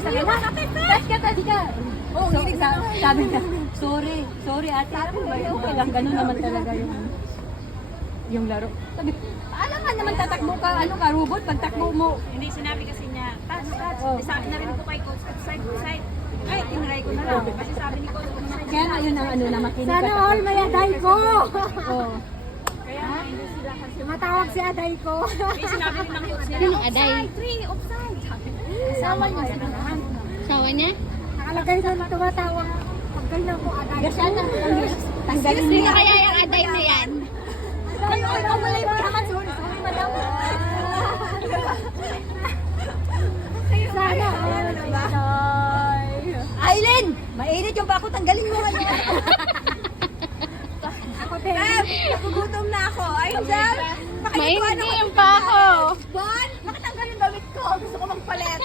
sabi sa akin, touch ka, touch ka. Oo, sabi niya, sorry ate, okay lang, ganun naman talaga yung laro. Sabi, alam nga naman tatakbo ka, ano ka, robot, pag takbo mo. Hindi, sinabi kasi niya, touch. Oh. Sabi na rin ko kay coach, side to side. Ay, tinry ko na lang. Kasi sabi ni coach, Kaya nga yun ang ano na makinig ka. Sana all may aday ko. Oo. kaya hindi sila kasi. Matawag si aday ko. Kaya sinabi rin ng coach nila, Sino aday? offside. Kasama niya. Sawa niya? Nakalagay doon na tumatawag. Pag ganyan ko aday. Gasya na, tanggalin Sino niya. kaya yung aday na yan? Kayo, ikaw wala yung naman, sorry, madam. Sana all. Aileen, mainit yung bako, tanggalin mo. Ako din. Nagugutom na ako. Ay, Jel. Mainit din yung pa ako. Bon, nakatanggal yung damit ko. Gusto ko magpalit.